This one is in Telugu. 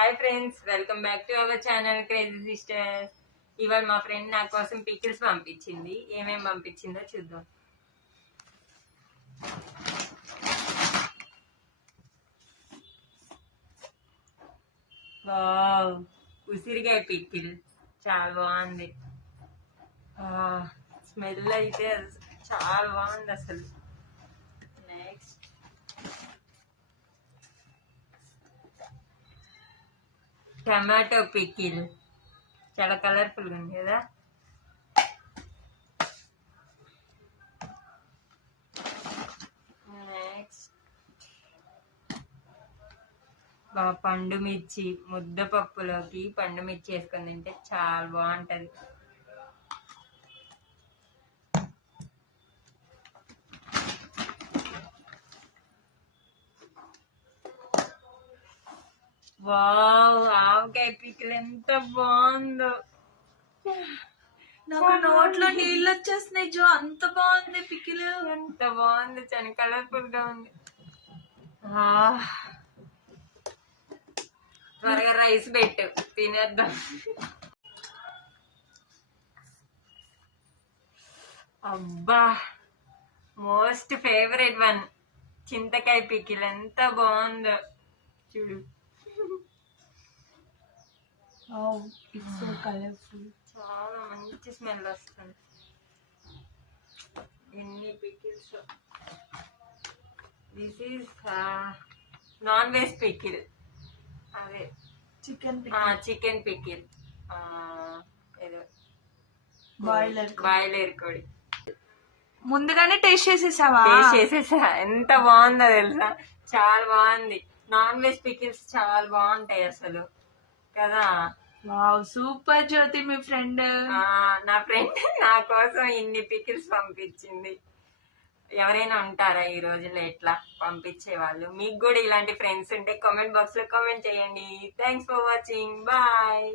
Hi friends, welcome back to our channel crazy sisters. ఇవాళ మా ఫ్రెండ్ నా కోసం పికిల్స్ పంపించింది. ఏమేమి పంపించిందో చూద్దాం. వావ్, ఉసిరికాయ పికిల్ చాలా బాగుంది. స్మెల్ అయితే చాలా బాగుంది అసలు. నెక్స్ట్ టమాటో పికిల్ చాలా కలర్ఫుల్గా ఉంది కదా. నెక్స్ట్ పండు మిర్చి, ముద్దపప్పులోకి పండు మిర్చి వేసుకొని తింటే చాలా బాగుంటది. వావ్, ఆవకాయ పికిల్ ఎంత బాగుందో. నాకు నోట్లో నీళ్ళు వచ్చేస్తున్నాయి జో, అంత బాగుంది పికిల్. ఎంత బాగుంది, చాలా కలర్ఫుల్ గా ఉంది. త్వరగా రైస్ పెట్టు, తినేద్దాం. అబ్బా, మోస్ట్ ఫేవరెట్ వన్ చింతకాయ పికిల్ ఎంత బాగుందో చూడు. సో కలర్ఫుల్, చాలా మంచి స్మెల్ వస్తుంది. ఎన్ని pickles. This is non veg pickle, అదే చికెన్ చికెన్ పికిల్, ఏదో బాయిలర్ కోడి. ముందుగానే టేస్ట్ చేసేసావా? టేస్ట్ చేసేసా, ఎంత బాగుందో తెలుసా, చాలా బాగుంది. నాన్ వెజ్ పికిల్స్ చాలా బాగుంటాయి అసలు కదా. వావ్, సూపర్ జ్యోతి, మీ ఫ్రెండ్. నా ఫ్రెండ్ నా కోసం ఇన్ని పికిల్స్ పంపించింది. ఎవరైనా ఉంటారా ఈ రోజుల్లో ఎట్లా పంపించే వాళ్ళు? మీకు కూడా ఇలాంటి ఫ్రెండ్స్ ఉంటే కామెంట్ బాక్స్ లో కామెంట్ చేయండి. Thanks for watching, bye.